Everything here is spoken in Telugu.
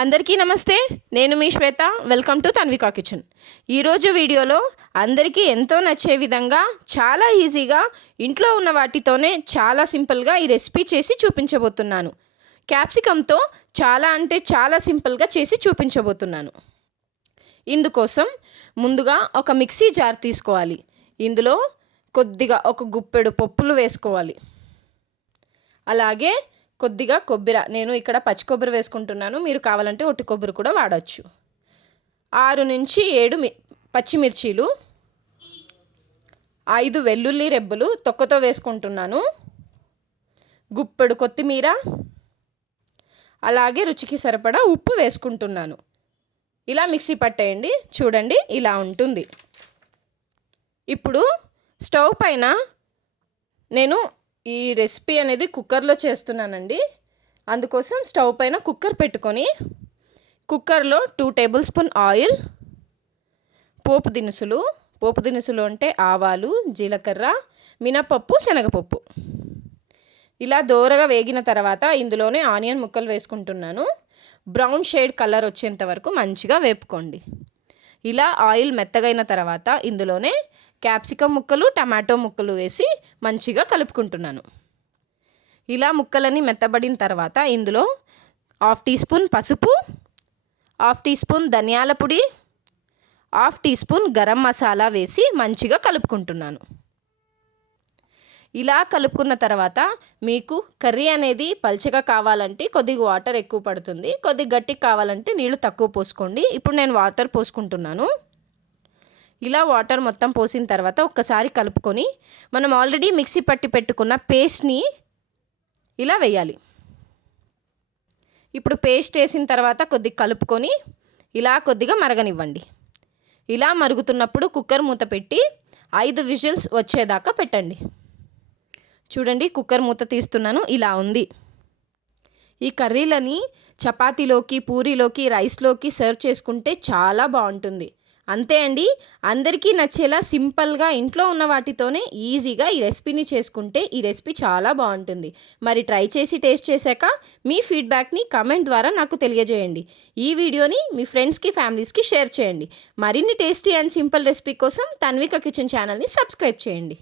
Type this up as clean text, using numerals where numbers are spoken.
అందరికీ నమస్తే. నేను మీ Shweta. Welcome to Tanvika kitchen. ఈరోజు వీడియోలో అందరికీ ఎంతో నచ్చే విధంగా చాలా ఈజీగా ఇంట్లో ఉన్న వాటితోనే చాలా సింపుల్గా ఈ రెసిపీ చేసి చూపించబోతున్నాను. క్యాప్సికమ్తో చాలా అంటే చాలా సింపుల్గా చేసి చూపించబోతున్నాను. ఇందుకోసం ముందుగా ఒక మిక్సీ జార్ తీసుకోవాలి. ఇందులో కొద్దిగా ఒక గుప్పెడు పప్పులు వేసుకోవాలి. అలాగే కొద్దిగా కొబ్బరి, నేను ఇక్కడ పచ్చి కొబ్బరి వేసుకుంటున్నాను. మీరు కావాలంటే ఒట్టి కొబ్బరి కూడా వాడచ్చు. 6 నుంచి 7 పచ్చిమిర్చీలు, 5 వెల్లుల్లి రెబ్బలు తొక్కతో వేసుకుంటున్నాను. గుప్పెడు కొత్తిమీర, అలాగే రుచికి సరిపడా ఉప్పు వేసుకుంటున్నాను. ఇలా మిక్సీ పట్టేయండి. చూడండి, ఇలా ఉంటుంది. ఇప్పుడు స్టవ్ పైన నేను ఈ రెసిపీ అనేది కుక్కర్లో చేస్తున్నానండి. అందుకోసం స్టవ్ పైన కుక్కర్ పెట్టుకొని కుక్కర్లో 2 టేబుల్ స్పూన్ ఆయిల్, పోపు దినుసులు అంటే ఆవాలు, జీలకర్ర, మినపప్పు, శనగపప్పు ఇలా దోరగా వేగిన తర్వాత ఇందులోనే ఆనియన్ ముక్కలు వేసుకుంటున్నాను. బ్రౌన్ షేడ్ కలర్ వచ్చేంత వరకు మంచిగా వేపుకోండి. ఇలా ఆయిల్ మెత్తగైన తర్వాత ఇందులోనే క్యాప్సికమ్ ముక్కలు, టమాటో ముక్కలు వేసి మంచిగా కలుపుకుంటున్నాను. ఇలా ముక్కలని మెత్తబడిన తర్వాత ఇందులో 1/2 టీ స్పూన్ పసుపు, 1/2 టీ స్పూన్ ధనియాల పొడి, 1/2 టీ స్పూన్ గరం మసాలా వేసి మంచిగా కలుపుకుంటున్నాను. ఇలా కలుపుకున్న తర్వాత మీకు కర్రీ అనేది పల్చగా కావాలంటే కొద్దిగా వాటర్ ఎక్కువ పడుతుంది, కొద్దిగా గట్టిగా కావాలంటే నీళ్ళు తక్కువ పోసుకోండి. ఇప్పుడు నేను వాటర్ పోసుకుంటున్నాను. ఇలా వాటర్ మొత్తం పోసిన తర్వాత ఒక్కసారి కలుపుకొని మనం ఆల్రెడీ మిక్సీ పట్టి పెట్టుకున్న పేస్ట్ని ఇలా వేయాలి. ఇప్పుడు పేస్ట్ వేసిన తర్వాత కొద్దిగా కలుపుకొని ఇలా కొద్దిగా మరగనివ్వండి. ఇలా మరుగుతున్నప్పుడు కుక్కర్ మూత పెట్టి 5 విజిల్స్ వచ్చేదాకా పెట్టండి. చూడండి, కుక్కర్ మూత తీస్తున్నాను. ఇలా ఉంది. ఈ కర్రీలని చపాతీలోకి, పూరీలోకి, రైస్లోకి సర్వ్ చేసుకుంటే చాలా బాగుంటుంది. అంతే అండి. అందరికీ నచ్చేలా సింపుల్గా ఇంట్లో ఉన్న వాటితోనే ఈజీగా ఈ రెసిపీని చేసుకుంటే ఈ రెసిపీ చాలా బాగుంటుంది. మరి ట్రై చేసి టేస్ట్ చేశాక మీ ఫీడ్బ్యాక్ని కమెంట్ ద్వారా నాకు తెలియజేయండి. ఈ వీడియోని మీ ఫ్రెండ్స్కి, ఫ్యామిలీస్కి షేర్ చేయండి. మరిన్ని టేస్టీ అండ్ సింపుల్ రెసిపీ కోసం తన్వికా కిచెన్ ఛానల్ని సబ్స్క్రైబ్ చేయండి.